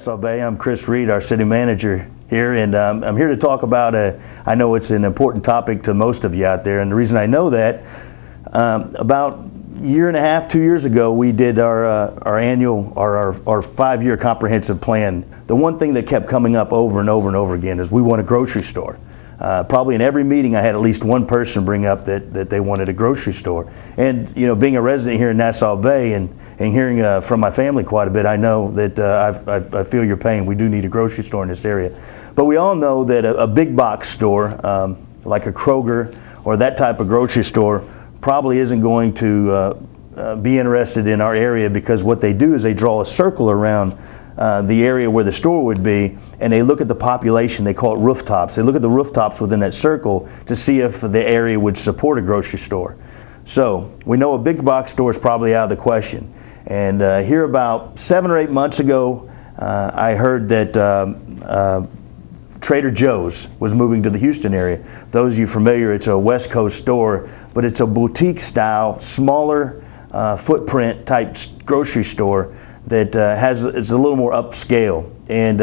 Nassau Bay. I'm Chris Reed, our city manager here, and I'm here to talk about I know it's an important topic to most of you out there, and the reason I know that, about a year and a half, 2 years ago, we did our annual, our 5-year comprehensive plan. The one thing that kept coming up over and over and over again is we want a grocery store. Probably in every meeting I had at least one person bring up that they wanted a grocery store. And you know, being a resident here in Nassau Bay and hearing from my family quite a bit, I know that I feel your pain. We do need a grocery store in this area. But we all know that a big box store, like a Kroger or that type of grocery store, probably isn't going to be interested in our area, because what they do is they draw a circle around the area where the store would be, and they look at the population. They call it rooftops. They look at the rooftops within that circle to see if the area would support a grocery store. So we know a big box store is probably out of the question. And here about 7 or 8 months ago, I heard that Trader Joe's was moving to the Houston area. Those of you familiar, it's a West Coast store, but it's a boutique style, smaller footprint type grocery store that it's a little more upscale. And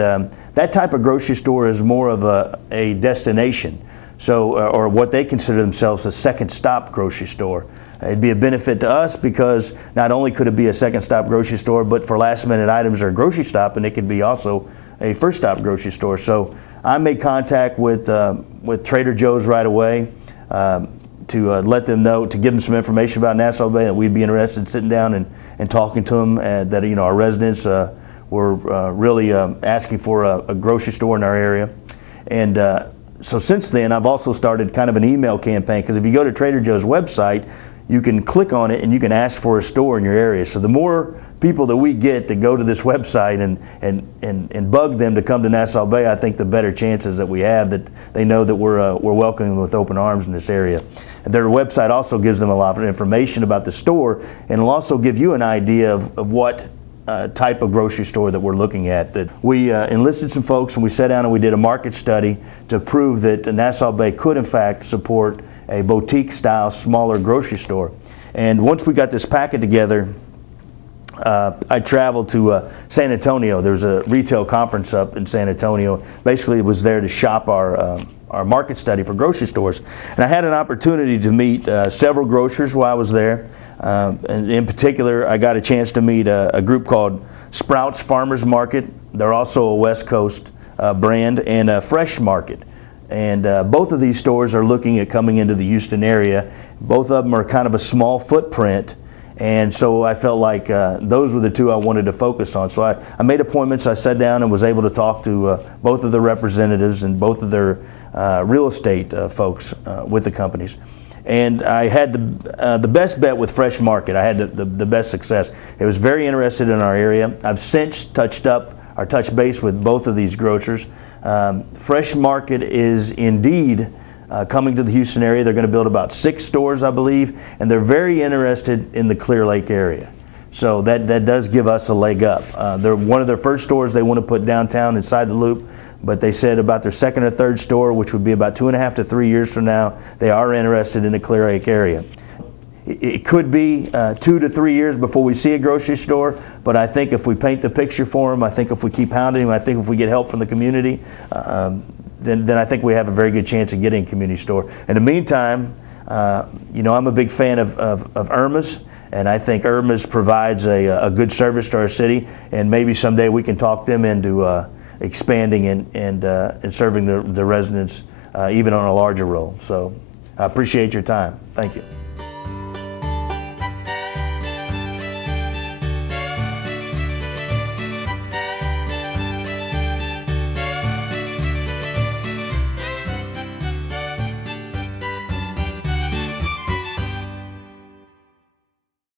that type of grocery store is more of a destination. So, or what they consider themselves a second stop grocery store. It'd be a benefit to us because not only could it be a second stop grocery store, but for last minute items or a grocery stop, and it could be also a first stop grocery store. So I made contact with Trader Joe's right away to let them know, to give them some information about Nassau Bay, that we'd be interested in sitting down and talking to them, that you know, our residents were really asking for a grocery store in our area. And so since then, I've also started kind of an email campaign, because if you go to Trader Joe's website, you can click on it and you can ask for a store in your area. So the more people that we get that go to this website and bug them to come to Nassau Bay, I think the better chances that we have that they know that we're welcoming them with open arms in this area. And their website also gives them a lot of information about the store, and it'll also give you an idea of what type of grocery store that we're looking at. That we enlisted some folks, and we sat down and we did a market study to prove that Nassau Bay could in fact support a boutique style smaller grocery store. And once we got this packet together, I traveled to San Antonio. There's a retail conference up in San Antonio. Basically, it was there to shop our market study for grocery stores. And I had an opportunity to meet several grocers while I was there. And in particular, I got a chance to meet a group called Sprouts Farmers Market. They're also a West Coast brand, and a Fresh Market. And both of these stores are looking at coming into the Houston area. Both of them are kind of a small footprint. And so I felt like those were the two I wanted to focus on. So I made appointments. I sat down and was able to talk to both of the representatives and both of their real estate folks with the companies. And I had the best bet with Fresh Market. I had the best success. It was very interested in our area. I've since touched base with both of these grocers. Fresh Market is indeed coming to the Houston area. They're going to build about 6 stores, I believe, and they're very interested in the Clear Lake area. So that does give us a leg up. They're one of their first stores they want to put downtown inside the loop, but they said about their second or third store, which would be about 2.5 to 3 years from now, they are interested in the Clear Lake area. It could be 2 to 3 years before we see a grocery store, but I think if we paint the picture for them, I think if we keep hounding them, I think if we get help from the community, then I think we have a very good chance of getting a community store. In the meantime, you know, I'm a big fan of Irma's, and I think Irma's provides a good service to our city, and maybe someday we can talk them into expanding and serving the residents even on a larger role. So I appreciate your time. Thank you.